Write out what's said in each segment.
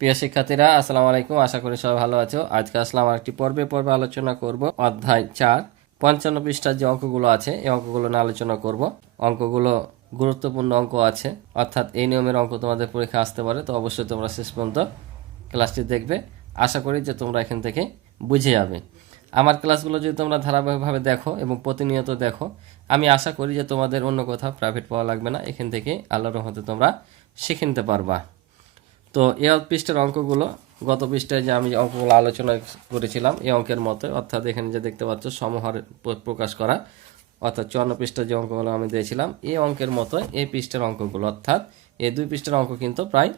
প্রিয় শিক্ষার্থীরা, আসসালামু আলাইকুম। আশা করি সবাই ভালো আছো। আজকে আসলাম আরেকটি পর্বে আলোচনা করব অধ্যায় 4 55 পৃষ্ঠার যে অঙ্কগুলো আছে এই অঙ্কগুলো নিয়ে আলোচনা করব। অঙ্কগুলো গুরুত্বপূর্ণ অঙ্ক আছে, অর্থাৎ এই নিয়মের অঙ্ক তোমাদের পরীক্ষা আসতে পারে। তো অবশ্যই তোমরা শেষ পর্যন্ত ক্লাসটি দেখবে। আশা করি যে তোমরা এখান থেকে বুঝে যাবে। আমার ক্লাসগুলো যদি তোমরা ধারাবাহিকভাবে দেখো এবং প্রতিনিয়ত দেখো, আমি আশা করি যে তোমাদের অন্য কোথাও প্রাইভেট পাওয়া লাগবে না। এখান থেকে আল্লাহর রহমতে তোমরা শিখে নিতে পারবা। তো এই পৃষ্ঠার অঙ্কগুলো গত পৃষ্ঠায় যে আমি অঙ্কগুলো আলোচনা করেছিলাম এই অঙ্কের মতো, অর্থাৎ এখানে যে দেখতে পাচ্ছ সমহার প্রকাশ করা, অর্থাৎ 54 পৃষ্ঠার যে অঙ্কগুলো আমি দিয়েছিলাম এই অঙ্কের মতো এই পৃষ্ঠার অঙ্কগুলো, অর্থাৎ এই দুই পৃষ্ঠার অঙ্ক কিন্তু প্রায়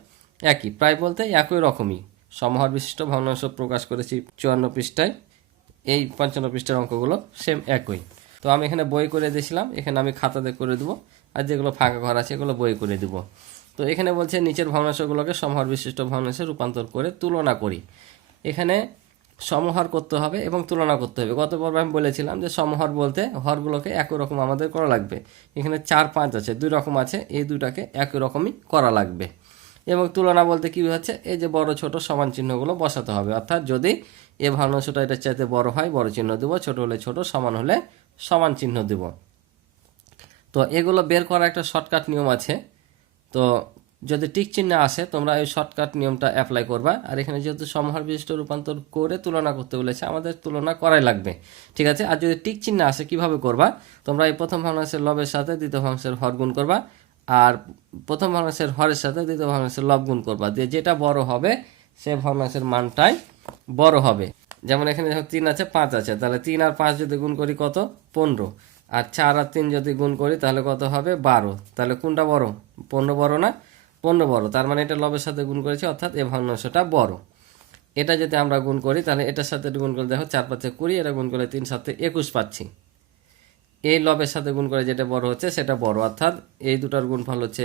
একই, প্রায় বলতে একই রকমই। সমহার বিশিষ্ট ভগ্নাংশ প্রকাশ করেছি 54 পৃষ্ঠায়, এই 55 পৃষ্ঠার অঙ্কগুলো সেম একই। তো আমি এখানে বই করে দিয়েছিলাম, এখানে আমি খাতাতে করে দেবো, আর যেগুলো ফাঁকা ঘর আছে এগুলো বই করে দেবো। তো এখানে বলছে নিচের ভগ্নাংশগুলোকে সমহার বিশিষ্ট ভগ্নাংশে রূপান্তর করে তুলনা করি। এখানে সমহার করতে হবে এবং তুলনা করতে হবে। গত পর্বে আমি বলেছিলাম যে সমহার বলতে হরগুলোকে একই রকম আমাদের করা লাগবে। এখানে 4 5 আছে, দুই রকম আছে, এই দুটাকে একই রকমই করা লাগবে। এবং তুলনা বলতে কী হচ্ছে, এই যে বড় ছোট সমান চিহ্নগুলো বসাতে হবে, অর্থাৎ যদি এ ভগ্নাংশটা এটার চাইতে বড় হয় বড় চিহ্ন দেবো, ছোট হলে ছোট, সমান হলে সমান চিহ্ন দেব। তো এগুলো বের করার একটা শর্টকাট নিয়ম আছে। তো যদি টিক চিহ্ন আসে তোমরা এই শর্টকাট নিয়মটা অ্যাপ্লাই করবা। আর এখানে যেহেতু সমহার বিশিষ্ট রূপান্তর করে তুলনা করতে বলেছে, আমাদের তুলনা করাই লাগবে, ঠিক আছে। আর যদি টিক চিহ্ন আসে কিভাবে করবা, তোমরা এই প্রথম ভগ্নাংশের লবের সাথে দ্বিতীয় ভগ্নাংশের হর গুণ করবা, আর প্রথম ভগ্নাংশের হরের সাথে দ্বিতীয় ভগ্নাংশের লব গুণ করবা, দিয়ে যেটা বড় হবে সে ভগ্নাংশের মানটাই বড় হবে। যেমন এখানে যখন 3 আছে 5 আছে, তাহলে 3 আর 5 যদি গুণ করি কত 15, আর 4 আর 3 যদি গুণ করি তাহলে কত হবে 12। তাহলে কোনটা বড়? 15 বড় না? 15 বড়। তার মানে এটা লবের সাথে গুণ করেছি, অর্থাৎ এ ভগ্নাংশটা বড়। এটা যদি আমরা গুণ করি তাহলে এটার সাথে গুণ করে দেখো 4 5 20, এটা গুণ করলে 3 7 21 পাচ্ছি। এই লবের সাথে গুণ করে যেটা বড় হচ্ছে সেটা বড়, অর্থাৎ এই দুটার গুণফল হচ্ছে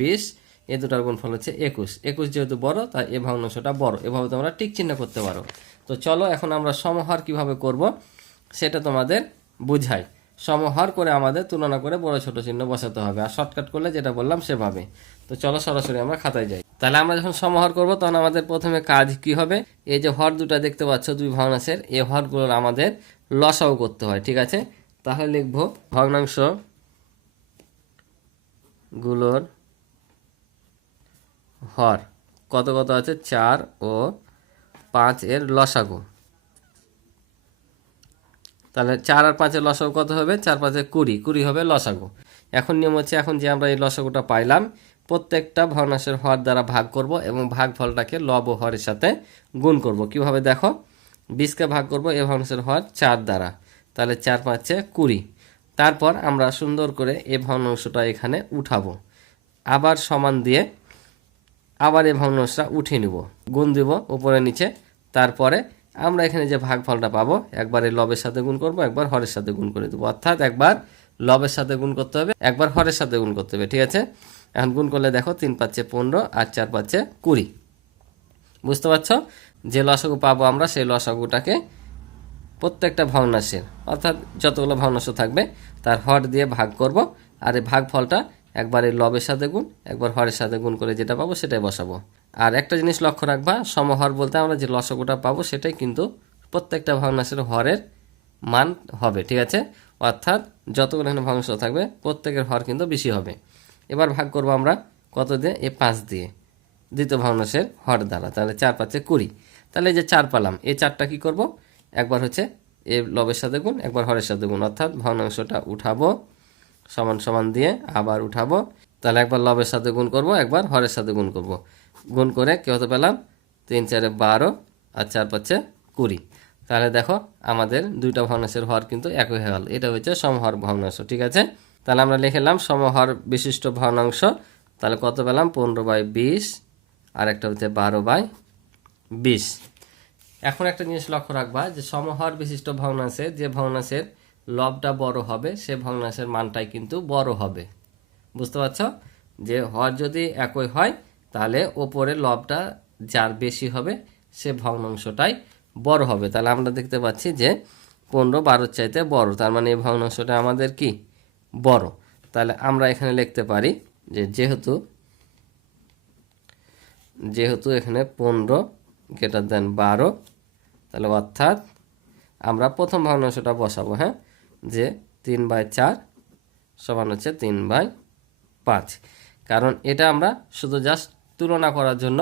20, এই দুটার গুণফল হচ্ছে 21। 21 যেহেতু বড় তাই এই ভগ্নাংশটা বড়। এভাবে তোমরা টিক চিহ্ন করতে পারো। তো চলো এখন আমরা সমহার কিভাবে করব সেটা তোমাদের বুঝাই। সমহার করে আমাদের তুলনা করে বড় ছোট চিহ্ন বসাতে হবে, আর শর্টকাট করলে যেটা বললাম সেভাবে। তো চলো সরাসরি আমরা খাতায় যাই। তাহলে আমরা যখন সমহার করব তখন আমাদের প্রথমে কাজ কি হবে, এই যে হর দুটা দেখতে পাচ্ছ দুই ভগ্নাংশের, এই হরগুলোর আমাদের লসাও করতে হয়, ঠিক আছে। তাহলে লিখব ভগ্নাংশ গুলোর হর কত কত আছে 4 ও 5 এর লসাগু। তাহলে 4 আর 5 এর লসাগু কত হবে? 4 5 20, 20 হবে লসাগু। এখন নিয়ম হচ্ছে, এখন যে আমরা এই লসাগুটা পাইলাম প্রত্যেকটা ভগ্নাংশের হর দ্বারা ভাগ করব এবং ভাগফলটাকে লব ও হরের সাথে গুণ করব। কিভাবে দেখো, 20কে ভাগ করব এই ভগ্নাংশের হর 4 দ্বারা, তাহলে 4 5 20। তারপর আমরা সুন্দর করে এই ভগ্নাংশটা এখানে উঠাবো, আবার সমান দিয়ে আবার এই ভগ্নাংশটা উঠিয়ে নিব, গুণ দিব উপরে নিচে। তারপরে আমরা এখানে যে ভাগফলটা পাবো একবার এই লবের সাথে গুণ করব, একবার হরের সাথে গুণ করে দেবো, অর্থাৎ একবার লবের সাথে গুণ করতে হবে, একবার হরের সাথে গুণ করতে হবে, ঠিক আছে। এখন গুণ করলে দেখো 3 5 15 আর 4 5 20। বুঝতে পারছো? যে লসাগু পাবো আমরা সেই লসাগুটাকে প্রত্যেকটা ভগ্নাংশের, অর্থাৎ যতগুলো ভগ্নাংশ থাকবে তার হর দিয়ে ভাগ করব, আর এই ভাগফলটা একবার এই লবের সাথে গুণ একবার হরের সাথে গুণ করে যেটা পাবো সেটাই বসাবো। আর একটা জিনিস লক্ষ্য রাখবা, সমহর বলতে আমরা যে লসাগুটা পাবো সেটাই কিন্তু প্রত্যেকটা ভগ্নাংশের হরের মান হবে, ঠিক আছে। অর্থাৎ যতগুলো এখানে ভগ্নাংশ থাকবে প্রত্যেকের হর কিন্তু বেশি হবে। এবার ভাগ করব আমরা কত দিয়ে? এই 5 দিয়ে, দ্বিতীয় ভগ্নাংশের হর দ্বারা, তাহলে 4 5 20। তাহলে এই যে 4 পেলাম, এই 4টা কি করব, একবার হচ্ছে এ লবের সাথে গুণ একবার হরের সাথে গুণ, অর্থাৎ ভগ্নাংশটা উঠাবো সমান সমান দিয়ে আবার উঠাবো, তাহলে একবার লবের সাথে গুণ করব একবার হরের সাথে গুণ করব, গুণ করে কি হতে পেলাম 3 4 12 আর 4 5 20। তাহলে দেখো আমাদের দুইটা ভগ্নাংশের হর কিন্তু একই হয়ে গেল, এটা হচ্ছে সমহর ভগ্নাংশ, ঠিক আছে। তাহলে আমরা লিখলাম সমহর বিশিষ্ট ভগ্নাংশ, তাহলে কত পেলাম 15/20, আর একটা হচ্ছে 12/20। এখন একটা জিনিস লক্ষ্য রাখবা যে সমহর বিশিষ্ট ভগ্নাংশে যে ভগ্নাংশের লবটা বড় হবে সে ভগ্নাংশের মানটাই কিন্তু বড় হবে। বুঝতে পারছো? যে হর যদি একই হয় তাহলে ওপরের লবটা যার বেশি হবে সে ভগ্নাংশটাই বড় হবে। তাহলে আমরা দেখতে পাচ্ছি যে 15 12 চাইতে বড়, তার মানে এই ভগ্নাংশটা আমাদের কি বড়। তাহলে আমরা এখানে লিখতে পারি যে যেহেতু যেহেতু এখানে 15 গ্রেটার দেন 12, তাহলে অর্থাৎ আমরা প্রথম ভগ্নাংশটা বসাবো, হ্যাঁ, যে 3/4 সমান হচ্ছে 3/5। কারণ এটা আমরা শুধু জাস্ট তুলনা করার জন্য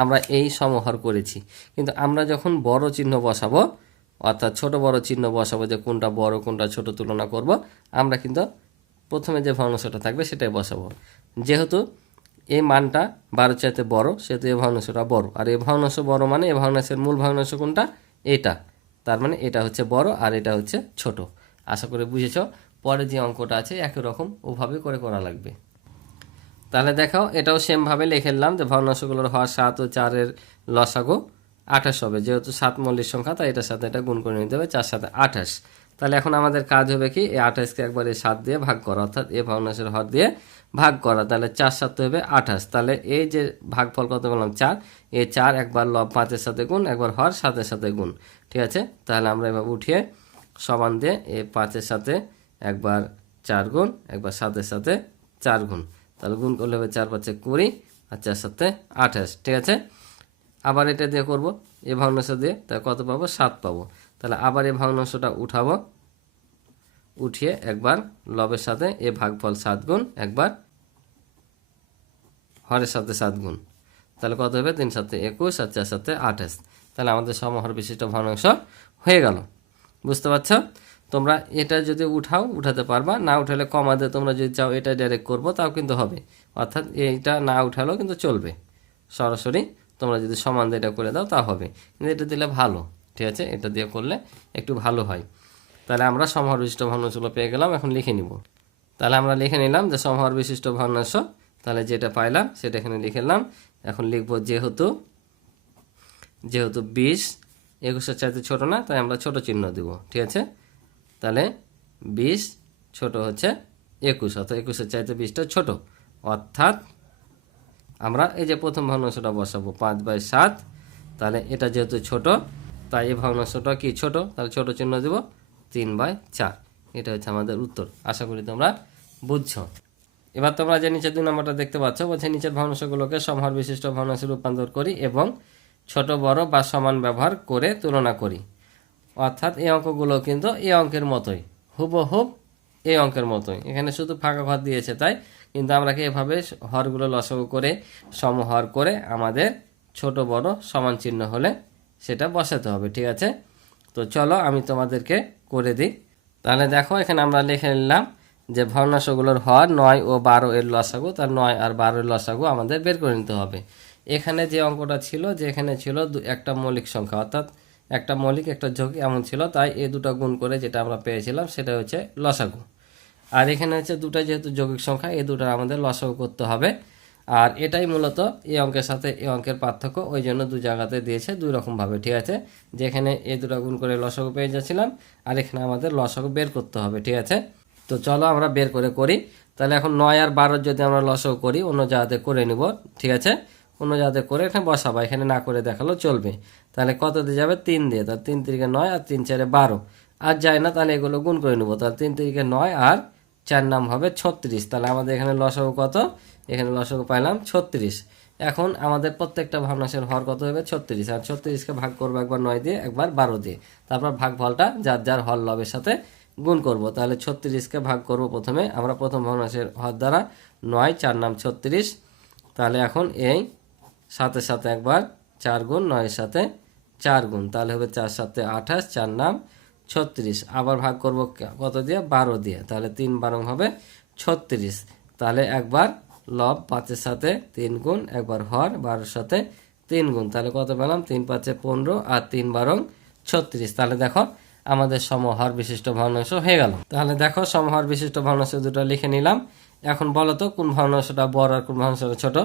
আমরা এই সমহর করেছি, কিন্তু আমরা যখন বড় চিহ্ন বসাবো, অর্থাৎ ছোট বড় চিহ্ন বসাবো, যে কোনটা বড় কোনটা ছোট তুলনা করব, আমরা কিন্তু প্রথমে যে ভগ্নাংশটা থাকবে সেটাই বসাবো। যেহেতু এই মানটা 12 চাইতে বড়, সেহেতু এই ভগ্নাংশটা বড়, আর এই ভগ্নাংশ বড় মানে এই ভগ্নাংশের মূল ভগ্নাংশ কোনটা, এটা, তার মানে এটা হচ্ছে বড় আর এটা হচ্ছে ছোট। আশা করি বুঝেছ। পরে যে অঙ্কটা আছে একই রকম ওভাবে করে করা লাগবে। তাহলে দেখাও, এটাও সেমভাবে লিখে নিলাম যে ভগ্নাংশগুলোর হর 7 ও 4-এর লসাগু 28 হবে। যেহেতু 7 মৌলিক সংখ্যা, তাই এটার সাথে এটা গুণ করে নিতে হবে, 4 7 28। তাহলে এখন আমাদের কাজ হবে কি, এই 28কে একবার এই 7 দিয়ে ভাগ করা, অর্থাৎ এই ভগ্নাংশের হর দিয়ে ভাগ করা। তাহলে 4 7 হবে 28। তাহলে এই যে ভাগফল কত বললাম 4, এই 4 একবার লব 5-এর সাথে গুণ, একবার হর 7-এর সাথে গুণ। ঠিক আছে, তাহলে আমরা এভাবে উঠিয়ে সমান দিয়ে এই 5-এর সাথে একবার 4 গুণ, একবার 7-এর সাথে 4 গুণ, তাহলে গুণ করলে হবে 4 5 20 আর 4 7 28। ঠিক আছে, আবার এটা দিয়ে করব এই ভগ্নাংশ দিয়ে, তাহলে কত পাবো, 7 পাবো। তাহলে আবার এই ভগ্নাংশটা উঠাবো, উঠিয়ে একবার লবের সাথে এই ভাগফল 7 গুণ, একবার হরের সাথে 7 গুণ, তাহলে কত হবে, 3 7 21 আর 4 7 28। তাহলে আমাদের সমহর বিশিষ্ট ভগ্নাংশ হয়ে গেল। বুঝতে পারছো? তোমরা এটা যদি উঠাতে পারবা, না উঠালে কমা দিয়ে তোমরা যদি চাও এটা ডাইরেক্ট করবো তাও কিন্তু হবে, অর্থাৎ এইটা না উঠালেও কিন্তু চলবে। সরাসরি তোমরা যদি সমান দিয়ে এটা করে দাও তা হবে, কিন্তু এটা দিলে ভালো। ঠিক আছে, এটা দিয়ে করলে একটু ভালো হয়। তাহলে আমরা সমহর বিশিষ্ট ভগ্নাংশগুলো পেয়ে গেলাম, এখন লিখে নিব। তাহলে আমরা লিখে নিলাম যে সমহর বিশিষ্ট ভগ্নাংশ, তাহলে যেটা পাইলাম সেটা এখানে লিখে নিলাম। এখন লিখবো যেহেতু 20 21-এর চাইতে ছোট না, তাই আমরা ছোট চিহ্ন দিব। ঠিক আছে, তাহলে 20 ছোট হচ্ছে 21, অর্থাৎ 21-এর চাইতে 20টা ছোট, অর্থাৎ আমরা এই যে প্রথম ভগ্নাংশটা বসাবো 5/7। তাহলে এটা যেহেতু ছোট, তাই এই ভগ্নাংশটা কি ছোট, তাহলে ছোট চিহ্ন দেব 3/4। এটা হচ্ছে আমাদের উত্তর। আশা করি তোমরা বুঝছো। এবার তোমরা যে নিচের 2 নম্বরটা দেখতে পাচ্ছ, বলছে নিচের ভগ্নাংশগুলোকে সমহর বিশিষ্ট ভগ্নাংশে রূপান্তর করি এবং ছোট বড় বা সমান ব্যবহার করে তুলনা করি। অর্থাৎ এই অঙ্কগুলো কিন্তু এই অঙ্কের মতোই, হুবহুব এই অঙ্কের মতোই, এখানে শুধু ফাঁকা ঘর দিয়েছে তাই, কিন্তু আমরা কি এভাবে হরগুলো লসাগু করে সমহর করে আমাদের ছোট বড় সমান চিহ্ন হলে সেটা বসাতে হবে। ঠিক আছে, তো চলো আমি তোমাদেরকে করে দিই। তাহলে দেখো, এখানে আমরা লিখে নিলাম যে ভগ্নাংশগুলোর হর 9 ও 12-এর লসাগু, তার 9 আর 12-এর লসাগু আমাদের বের করে নিতে হবে। এখানে যে অঙ্কটা ছিল, যে এখানে ছিল একটা মৌলিক সংখ্যা, অর্থাৎ একটা মৌলিক একটা যৌগিক এমন ছিল, তাই এই দুটো গুণ করে যেটা আমরা পেয়েছিলাম সেটা হচ্ছে লসাগু। আর এখানে হচ্ছে দুটা যেহেতু যৌগিক সংখ্যা, এই দুটো আমাদের লসাগু করতে হবে। আর এটাই মূলত এই অঙ্কের সাথে এই অঙ্কের পার্থক্য, ওই জন্য দু জায়গাতে দিয়েছে দুই রকমভাবে। ঠিক আছে, যেখানে এই দুটো গুণ করে লসাগু পেয়ে যাচ্ছিলাম, আর এখানে আমাদের লসাগু বের করতে হবে। ঠিক আছে, তো চলো আমরা বের করে করি। তাহলে এখন 9 আর 12 যদি আমরা লসাগু করি, অন্য জায়গাতে করে নিব। ঠিক আছে, অন্য জায়গাতে করে এখানে বসাবো, এখানে না করে দেখালেও চলবে। তাহলে কত দিয়ে যাবে, 3 দিয়ে, তাহলে 3 3 9 আর 3 4 12, আর যায় না তাহলে এগুলো গুণ করে নেবো। তাহলে 3 3 9 আর 4 নাম হবে 36। তাহলে আমাদের এখানে লসাগু কত, এখানে লসাগু পাইলাম 36। এখন আমাদের প্রত্যেকটা ভগ্নাংশের হর কত হবে, 36, আর 36কে ভাগ করবো একবার 9 দিয়ে, একবার 12 দিয়ে, তারপর ভাগফলটা যার যার হর লবের সাথে গুণ করব। তাহলে 36কে ভাগ করব প্রথমে আমরা প্রথম ভগ্নাংশের হর দ্বারা, 9 4 নাম 36। তাহলে এখন এই 7-এর সাথে একবার 4 গুণ, 9-এর সাথে 4 গুণ, তাহলে হবে 4 7 28, 4 নাম 36। আবার ভাগ করব কত দিয়ে, 12 দিয়ে, তাহলে 3 12 হবে 36। তাহলে একবার লব 5-এর সাথে 3 গুণ, একবার হর 12-এর সাথে 3 গুণ, তাহলে কত পেলাম, 3 5 15 আর 3 12 36। তাহলে দেখো আমাদের সমহর বিশিষ্ট ভগ্নাংশ হয়ে গেল। তাহলে দেখো সমহর বিশিষ্ট ভগ্নাংশ দুটো লিখে নিলাম। এখন বলো তো কোন ভগ্নাংশটা বড় আর কোন ভগ্নাংশটা ছোট।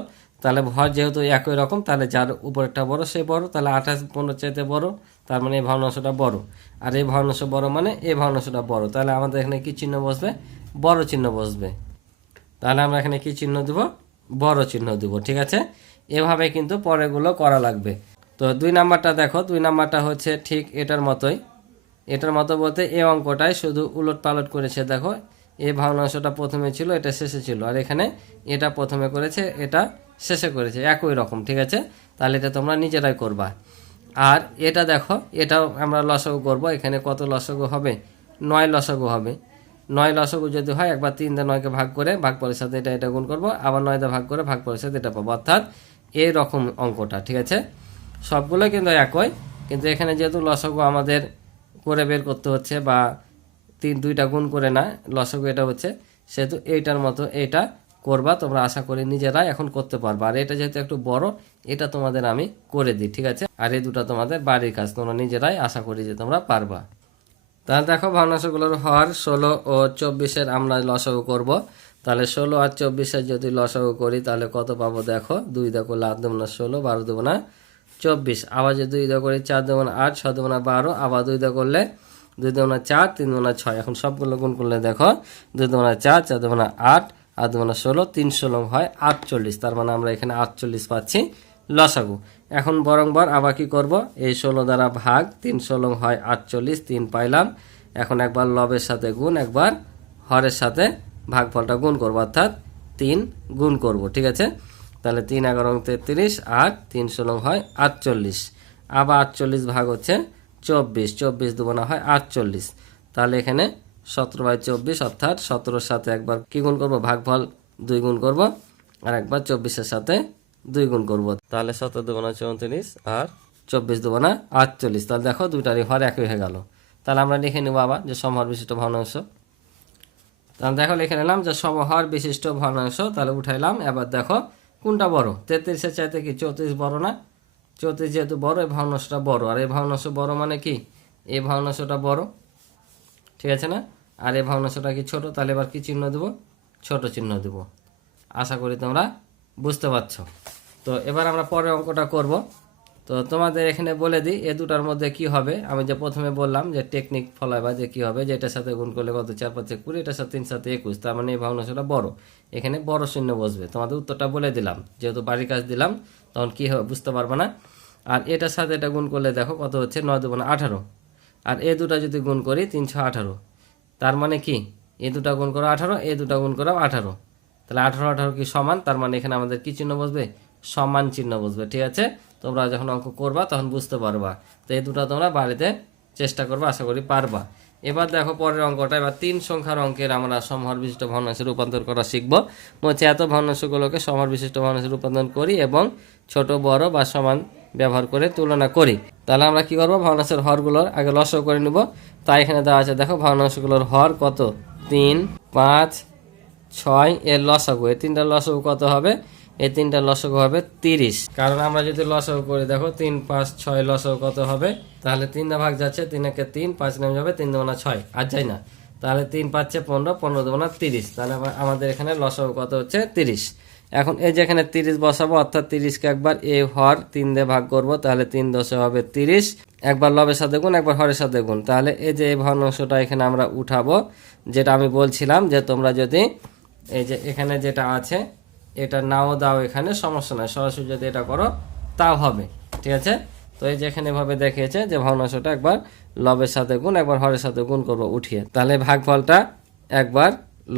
তাহলে ভর যেহেতু একই রকম, তাহলে যার উপরেরটা বড় সে বড়, তাহলে 28 15 চাইতে বড়, তার মানে এই ভগ্নাংশটা বড়। আর এই ভগ্নাংশ বড় মানে এই ভগ্নাংশটা বড়, তাহলে আমাদের এখানে কি চিহ্ন বসবে, বড় চিহ্ন বসবে। তাহলে আমরা এখানে কি চিহ্ন দিব, বড় চিহ্ন দিব। ঠিক আছে, এভাবে কিন্তু পরেরগুলো করা লাগবে। তো 2 নাম্বারটা দেখো, 2 নাম্বারটা হচ্ছে ঠিক এটার মতোই। এটার মতো বলতে এই অঙ্কটাই শুধু উলট পালট করেছে। দেখো এই ভগ্নাংশটা প্রথমে ছিল, এটা শেষে ছিল, আর এখানে এটা প্রথমে করেছে, এটা শেষে করেছি, একই রকম। ঠিক আছে, তাহলে এটা তোমরা নিজেরাই করবা। আর এটা দেখো, এটাও আমরা লসাগু করব। এখানে কত লসাগু হবে? 9 লসাগু হবে। 9 লসাগু যদি হয়, একবার 3 দিয়ে 9কে ভাগ করে ভাগফলের সাথে এটা গুণ করব, আবার 9 দিয়ে ভাগ করে ভাগফলের সাথে এটা পাবো, অর্থাৎ এই রকম অঙ্কটা। ঠিক আছে, সবগুলো কিন্তু একই, কিন্তু এখানে যেহেতু লসাগু আমাদের করে বের করতে হচ্ছে, বা 2টা গুণ করে না, লসাগু এটা হচ্ছে, সেহেতু এইটার মতো এটা করবা তোমরা। আশা করি নিজেরাই এখন করতে পারবা। আর এটা যেহেতু একটু বড়, এটা তোমাদের আমি করে দিই। ঠিক আছে, আর এই দুটো তোমাদের বাড়ির কাজ, তোমরা নিজেরাই আশা করি যে তোমরা পারবা। তাহলে দেখো, ভগ্নাংশগুলোর হর 16 ও 24-এর আমরা লসাগু করব। তাহলে 16 আর 24-এর যদি লসাগু করি তাহলে কত পাবো? দেখো, 2 দিয়ে করলে 8 দুগুণা 16, 12 দুগুণা 24। আবার যদি 2 দিয়ে করি 4 দুগুণা 8, 6 দুগুণা 12, আবার 2 দিয়ে করলে 2 দুগুণা 4, 3 দুগুণা 6। এখন সবগুলো গুণ করলে দেখো, 2 দুগুণা 4, 4 দুগুণা 8, 8 দুগুণা 16, 3 16 হয় 48। তার মানে আমরা এখানে 48 পাচ্ছি লসাগু। এখন বরংবার আবার কি করব? এই 16 দ্বারা ভাগ, 3 16 হয় 48, 3 পাইলাম। এখন একবার লবের সাথে গুণ, একবার হরের সাথে ভাগফলটা গুণ করব, অর্থাৎ 3 গুণ করব। ঠিক আছে, তাহলে 3 11 33, আর 3 16 হয় 48। আবার 48 ভাগ হচ্ছে 24, 24 দুগুণা হয় 48। তাহলে এখানে 17/24, অর্থাৎ 17-র সাথে একবার কি গুণ করব? ভাগফল 2 গুণ করব, আর একবার 24-এর সাথে 2 গুণ করব। তাহলে 17 দুগুণা 34, আর 24 দুগুণা 48। তাহলে দেখো, দুইটারই হর একই হয়ে গেল। তাহলে আমরা লিখে নেব আবার যে সমহর বিশিষ্ট ভগ্নাংশ। তাহলে দেখো, লিখে নিলাম যে সমহর বিশিষ্ট ভগ্নাংশ। তাহলে উঠাইলাম। এবার দেখো কোনটা বড়? 33-এর চাইতে কি 34 বড় না? 34 যেহেতু বড়, এই ভগ্নাংশটা বড়। আর এই ভগ্নাংশ বড় মানে কি? এই ভগ্নাংশটা বড়, ঠিক আছে না? আর এই ভগ্নাংশটা কি ছোট? তাহলে এবার কি চিহ্ন দেব? ছোট চিহ্ন দেব। আশা করি তোমরা বুঝতে পারছো। তো এবার আমরা পরের অঙ্কটা করব। তো তোমাদের এখানে বলে দিই, এ দুটার মধ্যে কি হবে। আমি যে প্রথমে বললাম যে টেকনিক ফলাইবা, যে কি হবে, যে এটার সাথে গুণ করলে কত? 4 5 20, এটার সাথে 3 7 21। তার মানে এই ভগ্নাংশটা বড়, এখানে বড় শূন্য বসবে। তোমাদের উত্তরটা বলে দিলাম, যেহেতু বাড়ির কাজ দিলাম, তখন কি হবে বুঝতে পারবে না। আর এটার সাথে এটা গুণ করলে দেখো কত হচ্ছে? 9 2 18। আর এ দুটা যদি গুণ করি 3 6 18। তার মানে কি? এ দুটা গুণ করো 18, এ দুটা গুণ করো 18। তাহলে 18 18 কি সমান? তার মানে এখানে আমাদের কি চিহ্ন বসবে? সমান চিহ্ন বসবে। ঠিক আছে, তোমরা যখন অঙ্ক করবা তখন বুঝতে পারবা। তো এই দুটো তোমরা বাড়িতে চেষ্টা করবা, আশা করি পারবা। এবার দেখো পরের অঙ্কটা। এবার 3 সংখ্যার অঙ্কের আমরা সমহর বিশিষ্ট ভগ্নাংশে রূপান্তর করা শিখব। হচ্ছে এত ভগ্নাংশগুলোকে সমহর বিশিষ্ট ভগ্নাংশে রূপান্তর করি এবং ছোট বড় বা সমান ব্যবহার করে তুলনা করি। তাহলে আমরা কি করব? ভগ্নাংশের হরগুলোর আগে লসাগু করে নিব। তাই এখানে দেওয়া আছে, দেখো ভগ্নাংশগুলোর হর কত? 3 5 6 এর লসাগু। এই 3টার লসাগু কত হবে? এই 3টার লসাগু হবে 30। কারণ আমরা যদি লসাগু করি, দেখো 3 5 6 লসাগু কত হবে? তাহলে 3 দা ভাগ যাচ্ছে, 3 একে 3, 5 নেমে যাবে, 3 দুগুণা 6, আর যাই না। তাহলে 3 5 15, 15 দুগুণা 30। তাহলে আমাদের এখানে লসাগু কত হচ্ছে? 30। এখন এই যে এখানে 30 বসাবো, অর্থাৎ 30-কে একবার এই হর 3 দিয়ে ভাগ করব, তাহলে 3 10 হবে 30। একবার লবের সাথে গুণ, একবার হরের সাথে গুণ। তাহলে এই যে এই ভগ্নাংশটা এখানে আমরা উঠাবো, যেটা আমি বলছিলাম যে তোমরা যদি এই যে এখানে যেটা আছে এটা নাও দাও, এখানে সমস্যা নাই, সরাসরি যদি এটা করো তাও হবে। ঠিক আছে, তো এই যে এখানে এভাবে দেখিয়েছে যে ভগ্নাংশটা একবার লবের সাথে গুণ, একবার হরের সাথে গুণ করবো উঠিয়ে। তাহলে ভাগফলটা একবার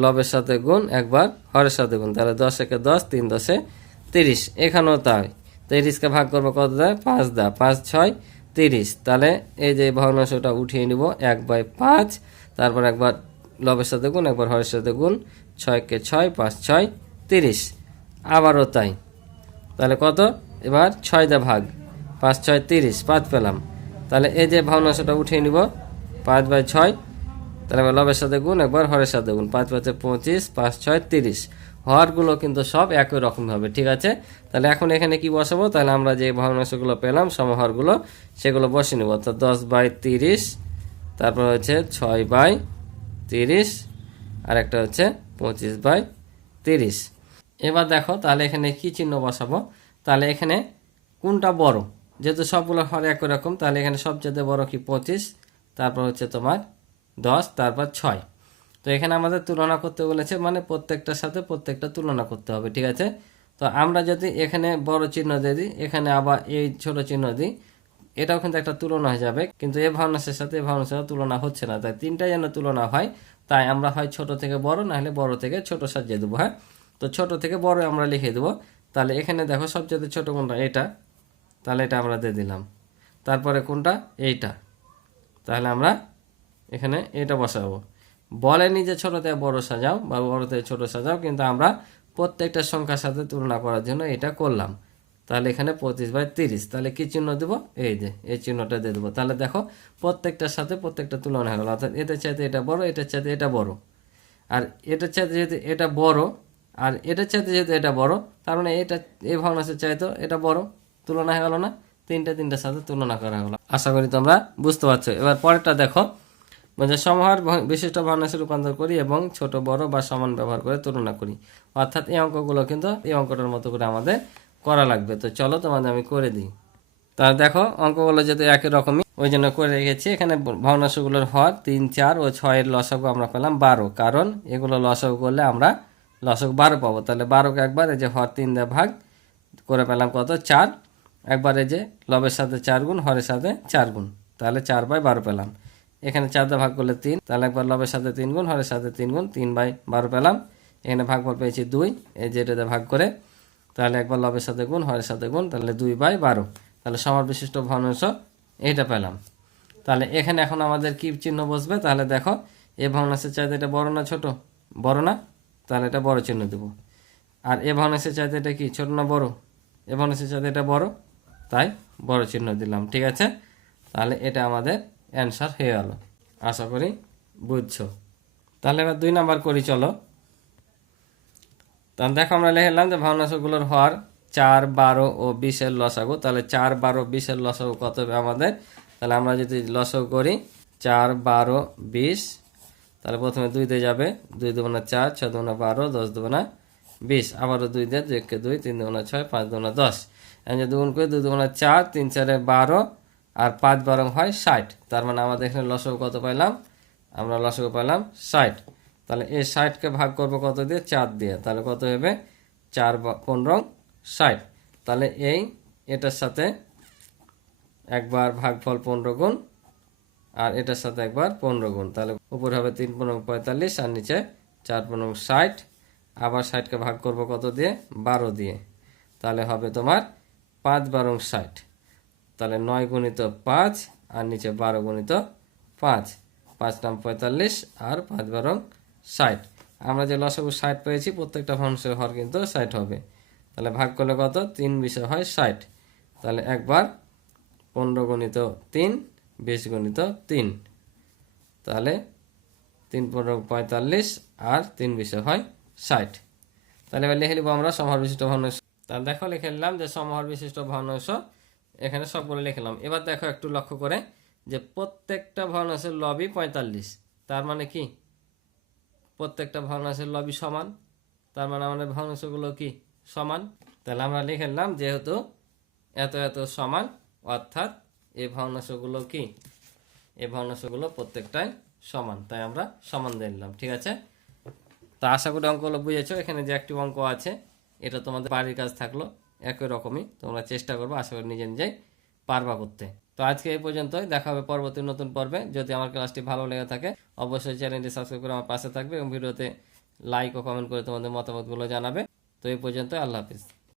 লবের সাথে গুণ, একবার হরের সাথে গুণ। তাহলে 10 একে 10, 3 10 30। এখানেও তাই। 30-কে ভাগ করবো কত দেয়? 5 দা, 5 6 30। তাহলে এই যে ভগ্নাংশটা উঠিয়ে নিব 1/5। তারপর একবার লবের সাথে গুণ, একবার হরের সাথে গুণ। 6 কে 6, 5 6 30। আবারও তাই। তাহলে কত? এবার 6 দা ভাগ, 5 6 30, 5 পেলাম। তাহলে এই যে ভগ্নাংশটা উঠিয়ে নিব 5/6। তাহলে একবার লবের সাথে গুণ, একবার হরের সাথে গুণ। 5 5 25, 5 6 30। হরগুলো কিন্তু সব একই রকম হবে। ঠিক আছে, তাহলে এখন এখানে কি বসাবো? তাহলে আমরা যে ভগ্নাংশগুলো পেলাম সমহরগুলো, সেগুলো বসে নেব। অর্থাৎ 10/30, তারপর হচ্ছে 6/30, আর একটা হচ্ছে 25/30। এবার দেখো, তাহলে এখানে কি চিহ্ন বসাবো? তাহলে এখানে কোনটা বড়? যেহেতু সবগুলো হর একই রকম, তাহলে এখানে সবচেয়ে বড় কি? 25, তারপর হচ্ছে তোমার 10, তারপর 6। তো এখানে আমাদের তুলনা করতে বলেছে, মানে প্রত্যেকটার সাথে প্রত্যেকটা তুলনা করতে হবে। ঠিক আছে, তো আমরা যদি এখানে বড় চিহ্ন দিয়ে দিই, এখানে আবার এই ছোট চিহ্ন দিই, এটাও কিন্তু একটা তুলনা হয়ে যাবে। কিন্তু এই ভগ্নাংশের সাথে এই ভগ্নাংশের তুলনা হচ্ছে না, তাই তিনটাই যেন তুলনা হয়। তাই আমরা হয় ছোট থেকে বড়, না হলে বড় থেকে ছোট সাজিয়ে দেবো। হ্যাঁ, তো ছোট থেকে বড় আমরা লিখে দেবো। তাহলে এখানে দেখো সবচেয়ে ছোট কোনটা, এটা, তাহলে এটা আমরা দিয়ে দিলাম। তারপরে কোনটা, এইটা, তাহলে আমরা এখানে এটা বসাবো। বলেনি যে ছোট থেকে বড় সাজাও বা বড় থেকে ছোট সাজাও, কিন্তু আমরা প্রত্যেকটা সংখ্যার সাথে তুলনা করার জন্য এটা করলাম। তাহলে এখানে 25/30, তাহলে কি চিহ্ন দেবো, এই যে এই চিহ্নটা দিয়ে দেবো। তাহলে দেখো প্রত্যেকটার সাথে প্রত্যেকটা তুলনা হয়ে গেল, অর্থাৎ এটার চাইতে এটা বড়, এটার চাইতে এটা বড়, আর এটার চাইতে যেহেতু এটা বড় আর এটার চাইতে যেহেতু এটা বড়, তার মানে এটা এই ভগ্নাংশের চাইতেও এটা বড়, তুলনা হয়ে গেল না, তিনটার সাথে তুলনা করা হলো। আশা করি তোমরা বুঝতে পারছো। এবার পরেরটা দেখো, মানে সমাহার বিশিষ্ট ভগ্নাংশে রূপান্তর করি এবং ছোট বড় বা সমান ব্যবহার করে তুলনা করি। অর্থাৎ এই অঙ্কগুলো কিন্তু এই অঙ্কটার মতো করে আমাদের করা লাগবে। তো চলো তোমাদের আমি করে দিই। তাহলে দেখো অঙ্কগুলো যেহেতু একই রকমই, ওই জন্য করে রেখেছি। এখানে ভগ্নাংশগুলোর হর 3, 4 ও 6 এর লসাগু আমরা পেলাম 12, কারণ এগুলো লসাগু করলে আমরা লসাগু 12 পাবো। তাহলে 12কে একবার এই যে হর 3 দিয়ে ভাগ করে পেলাম কত, 4। একবার এই যে লবের সাথে 4 গুণ, হরের সাথে 4 গুণ, তাহলে 4/12 পেলাম। এখানে 4 দিয়ে ভাগ করলে 3, তাহলে একবার লবের সাথে 3 গুণ, হরের সাথে 3 গুণ, 3/12 পেলাম। এখানে ভাগফল পেয়েছি 2, এই যে এটাতে ভাগ করে, তাহলে একবার লবের সাথে গুণ, হরের সাথে গুণ, তাহলে 2/12, তাহলে সমাহার বিশিষ্ট ভগ্নাংশ এইটা পেলাম। তাহলে এখানে এখন আমাদের কি চিহ্ন বসবে, তাহলে দেখো এই ভগ্নাংশের চাইতে এটা বড় না ছোট, বড় না, তাহলে এটা বড় চিহ্ন দেব। আর এই ভগ্নাংশের চাইতে এটা কি ছোট না বড়, এই ভগ্নাংশের চাইতে এটা বড়, তাই বড় চিহ্ন দিলাম। ঠিক আছে, তাহলে এটা আমাদের অ্যান্সার হয়ে গেল। আশা করি বুঝছো। তাহলে এবার 2 নাম্বার করি, চলো। তাহলে দেখো আমরা লিখলাম যে ভগ্নাংশগুলোর হর 4, 12 ও 20 এর লসাগু। তাহলে 4, 12, 20 এর লসাগু কত হবে আমাদের, তাহলে আমরা যদি লসাগু করি 4, 12, 20, তাহলে প্রথমে 2 দিয়ে যাবে, 2 দুগুণে 4, 6 দুগুণে 12, 10 দুগুণে 20, আবারও 2 দিয়ে, 2 কে 2, 3 দুগুণে 6, 5 দুগুণে 10, যে দুগুণ করে 2 দুগুণে 4, 3 4 12, আর 5 12 হয় 60। তার মানে আমাদের এখানে লসাগু কত পাইলাম, আমরা লসাগু পাইলাম 60। তাহলে এই 60কে ভাগ করব কত দিয়ে, 4 দিয়ে, তাহলে কত হবে, 4 15 60। তাহলে এটার সাথে একবার ভাগফল 15 গুণ, আর এটার সাথে একবার 15 গুণ, তাহলে উপর হবে 3 15 45, আর নিচে 4 15 60। আবার 60কে ভাগ করব কত দিয়ে, 12 দিয়ে, তাহলে হবে তোমার 5 12 60। তাহলে 9 গুণিত 5, আর নিচে 12 গুণিত 5, 5 নাম 45, আর 5 12 60। আমরা যে লসাগু 60 পেয়েছি, প্রত্যেকটা ভগ্নাংশের হর কিন্তু 60 হবে। তাহলে ভাগ করলে কত, 3 20 হয় 60। তাহলে একবার 15 গুণিত 3, 20 গুণিত 3, তাহলে 3 15 45, আর 3 20 হয় 60। তাহলে এবার লিখে নিব আমরা সমাহার বিশিষ্ট ভগ্নাংশ। তাহলে দেখো লিখে নিলাম যে সমাহার বিশিষ্ট ভগ্নাংশ, এখানে সবগুলো লিখলাম। এবার দেখো একটু লক্ষ্য করে যে প্রত্যেকটা ভগ্নাংশের লবই 45, তার মানে কি প্রত্যেকটা ভগ্নাংশের লবই সমান, তার মানে আমাদের ভগ্নাংশগুলো কি সমান। তাহলে আমরা লিখে নিলাম যেহেতু এত এত সমান, অর্থাৎ এই ভগ্নাংশগুলো কি, এই ভগ্নাংশগুলো প্রত্যেকটাই সমান, তাই আমরা সমান দিয়ে নিলাম। ঠিক আছে, তো আশা করি অঙ্কগুলো বুঝেছো। এখানে যে একটি অঙ্ক আছে, এটা তোমাদের বাড়ির কাজ থাকলো, একই রকমই তোমরা চেষ্টা করবে, আশা করি নিজে নিজেই পারবা করতে। তো আজকে এই পর্যন্তই, দেখা হবে পরবর্তী নতুন পর্বে। যদি আমার ক্লাসটি ভালো লেগে থাকে অবশ্যই চ্যানেলটি সাবস্ক্রাইব করে আমার পাশে থাকবে এবং ভিডিওতে লাইক ও কমেন্ট করে তোমাদের মতামতগুলো জানাবে। তো এই পর্যন্ত, আল্লাহ হাফিজ।